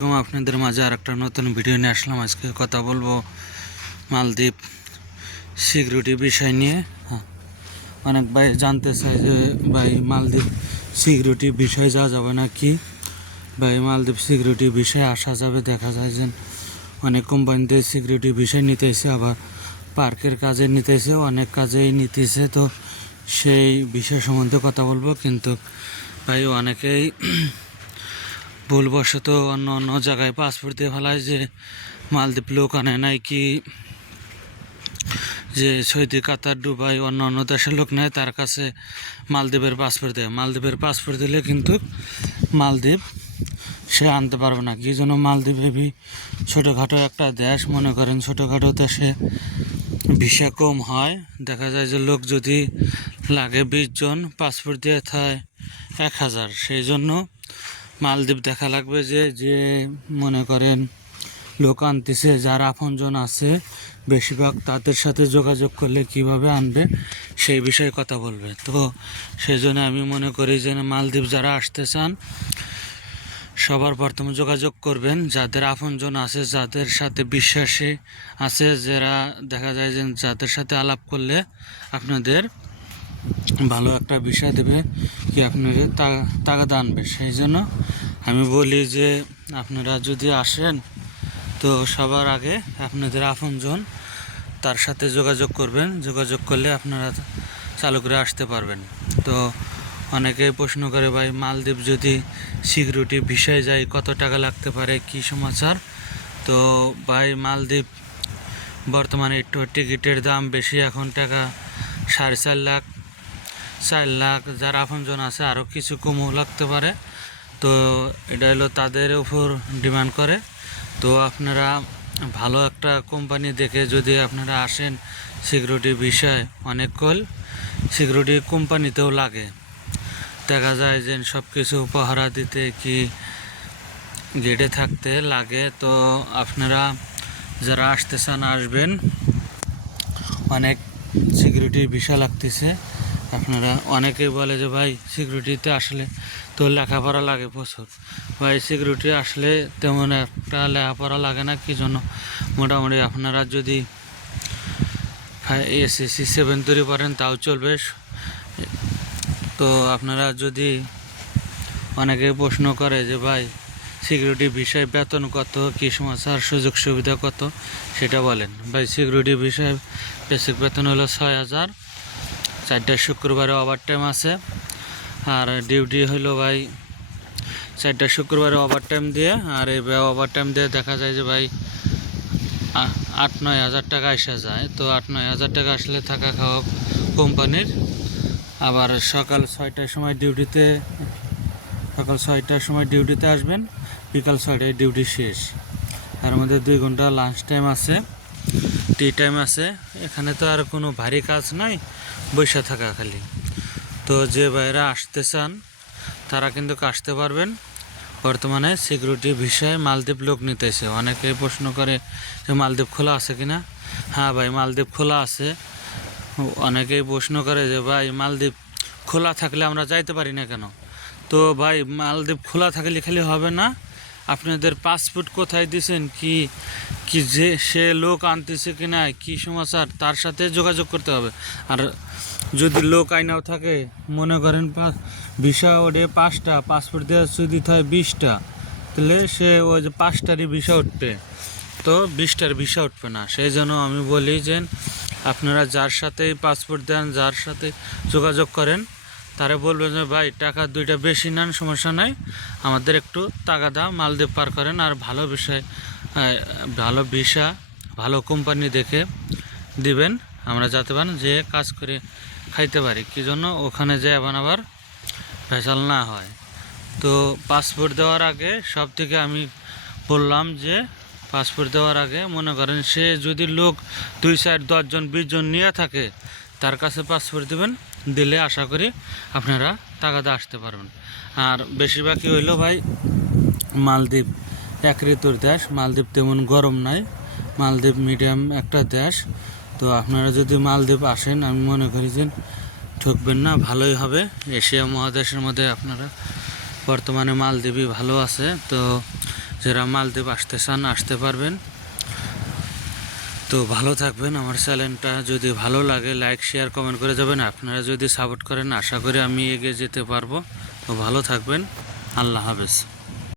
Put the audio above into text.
এবং আপনাদের মাঝে আর একটা নতুন ভিডিও নিয়ে আসলাম। আজকে কথা বলব মালদ্বীপ সিকিউরিটি বিষয় নিয়ে। হ্যাঁ, অনেক ভাই জানতে চাই যে ভাই মালদ্বীপ সিকিউরিটি বিষয় যাওয়া যাবে না কি ভাই মালদ্বীপ সিকিউরিটি বিষয়ে আসা যাবে দেখা যায় যে অনেক কোম্পানিতে সিকিউরিটি বিষয় নিতেছে আবার পার্কের কাজে নিতেছে অনেক কাজেই নিতেছে। তো সেই বিষয় সম্বন্ধে কথা বলব কিন্তু ভাই অনেকেই ভুলবশত অন্য অন্য জায়গায় পাসপোর্ট দিয়ে ফেলায় যে মালদ্বীপ লোক আনে নাই কি, যে সৌদি কাতার, দুবাই, অন্য অন্য দেশের লোক নেয়, তার কাছে মালদ্বীপের পাসপোর্ট দেয়। মালদ্বীপের পাসপোর্ট দিলে কিন্তু মালদ্বীপ সে আনতে পারবে না। কি জন্য মালদ্বীপ হেবি? ছোটোখাটো একটা দেশ, মনে করেন ছোটোখাটো দেশে ভিসা কম হয়। দেখা যায় যে লোক যদি লাগে বিশ জন পাসপোর্ট দিয়ে থাকে এক হাজার। সেই জন্য মালদ্বীপ দেখা লাগবে যে যে মনে করেন লোক আনতেছে, যার আপনজন আছে, বেশিরভাগ তাদের সাথে যোগাযোগ করলে কীভাবে আনবে, সেই বিষয়ে কথা বলবে। তো সেই জন্য আমি মনে করি যে মালদ্বীপ যারা আসতে চান, সবার প্রথমে যোগাযোগ করবেন। যাদের আপনজন আছে, যাদের সাথে বিশ্বাসী আছে, যারা দেখা যায় যে যাদের সাথে আলাপ করলে আপনাদের ভালো একটা বিষয় দেবে কি তা- তাগাদা আনবে সেই জন্য আমি বলি যে আপনারা যদি আসেন, তো সবার আগে আপনাদের আপনজন তার সাথে যোগাযোগ করবেন। যোগাযোগ করলে আপনারা চালু করে আসতে পারবেন। তো অনেকেই প্রশ্ন করে, ভাই, মালদ্বীপ যদি সিকিউরিটি ভিসায় যায়, কত টাকা লাগতে পারে? কি সমাচার? তো ভাই, মালদ্বীপ বর্তমানে একটু টিকিটের দাম বেশি। এখন টাকা সাড়ে চার লাখ চার লাখ যার আপনজন আছে আরও কিছু কমও লাগতে পারে। তো এটা হলো তাদের উপর ডিমান্ড করে। তো আপনারা ভালো একটা কোম্পানি দেখে যদি আপনারা আসেন সিকিউরিটি বিষয় অনেক কল, সিকিউরিটি কোম্পানিতেও লাগে। দেখা যায় যে সব কিছু পাহারা দিতে কি গেটে থাকতে লাগে। তো আপনারা যারা আসতে চান, আসবেন। অনেক সিকিউরিটির বিষয় লাগতেছে। আপনারা অনেকেই বলে যে, ভাই সিকিউরিটিতে আসলে তো লেখাপড়া লাগে প্রচুর। ভাই সিকিউরিটি আসলে তেমন একটা লেখাপড়া লাগে না, কি জন্য? মোটামুটি আপনারা যদি এসএসসি সেভেন তৈরি করেন, তাও চলবে। তো আপনারা যদি অনেকে প্রশ্ন করে যে, ভাই সিকিউরিটি বিষয় বেতন কত? কী সমাচার সুযোগ সুবিধা কত? সেটা বলেন। ভাই সিকিউরিটি বিষয় বেসিক বেতন হলো ছয় হাজার। চারটা শুক্রবারে ওভার টাইম আছে। আর ডিউটি হলো ভাই চারটা শুক্রবারে ওভার টাইম দিয়ে, আর এই ওভার টাইম দিয়ে দেখা যায় যে ভাই আট, নয় হাজার টাকা আসা যায়। তো আট, নয় হাজার টাকা আসলে থাকা খাওয়া কোম্পানির। আবার সকাল ছয়টার সময় ডিউটিতে সকাল ছয়টার সময় ডিউটিতে আসবেন, বিকাল ছয়টায় ডিউটি শেষ। তার মধ্যে দুই ঘণ্টা লাঞ্চ টাইম আছে। টি টাইম আছে। এখানে তো আর কোনো ভারী কাজ নাই বৈশা থাকা খালি। তো যে ভাইরা আসতে চান, তারা কিন্তু আসতে পারবেন। বর্তমানে সিকিউরিটি ভিসায় মালদ্বীপ লোক নিতেছে। অনেকেই প্রশ্ন করে যে মালদ্বীপ খোলা আছে কিনা? হ্যাঁ ভাই, মালদ্বীপ খোলা আছে। অনেকেই প্রশ্ন করে যে ভাই, মালদ্বীপ খোলা থাকলে আমরা যাইতে পারি না কেন? তো ভাই, মালদ্বীপ খোলা থাকলে খালি হবে না। আপনাদের পাসপোর্ট কোথায় দিছেন কি কি যে সে লোক আনতেছে কি না, কি সমাচার, তার সাথে যোগাযোগ করতে হবে। আর যদি লোক আইনাও থাকে, মনে করেন ভিসা ওঠে পাঁচটা পাসপোর্ট দেওয়া যদি হয় বিশটা, তাহলে সে ওই যে পাঁচটারই ভিসা উঠবে। তো বিশটার ভিসা উঠবে না। সেই জন্য আমি বলি যে, আপনারা যার সাথেই পাসপোর্ট দেন, যার সাথে যোগাযোগ করেন তারা বলবে যে, ভাই, টাকা দুইটা বেশি নেন, সমস্যা নাই। আমাদের একটু দাও মালদ্বীপ পার করেন আর ভালো বিষয় ভালো ভিসা, ভালো কোম্পানি দেখে দিবেন। আমরা যাতে পারেন যে কাজ করে খাইতে পারি। কী জন্য? ওখানে যে আবার আবার ভেজাল না হয়। তো পাসপোর্ট দেওয়ার আগে সব থেকে আমি বললাম যে, পাসপোর্ট দেওয়ার আগে মনে করেন সে যদি লোক দুই চার দশজন, বিশজন নিয়ে থাকে, তার কাছে পাসপোর্ট দেবেন। দিলে আশা করি আপনারা টাকাতে আসতে পারবেন। আর বেশিরভাগই হইল ভাই মালদ্বীপ। এক ঋতুর দেশ, মালদ্বীপ তেমন গরম নাই, মালদ্বীপ মিডিয়াম একটা দেশ। তো আপনারা যদি মালদ্বীপ আসেন, আমি মনে করি যে ঠকবেন না, ভালোই হবে। এশিয়া মহাদেশের মধ্যে আপনারা বর্তমানে মালদ্বীপই ভালো আছে। তো যারা মালদ্বীপ আসতে চান, আসতে পারবেন। তো ভালো থাকবেন। আমার চ্যানেলটা যদি ভালো লাগে লাইক শেয়ার কমেন্ট করে যাবেন। আপনারা যদি সাপোর্ট করেন, আশা করি আমি এগিয়ে যেতে পারব। তো ভালো থাকবেন। আল্লাহ হাফেজ।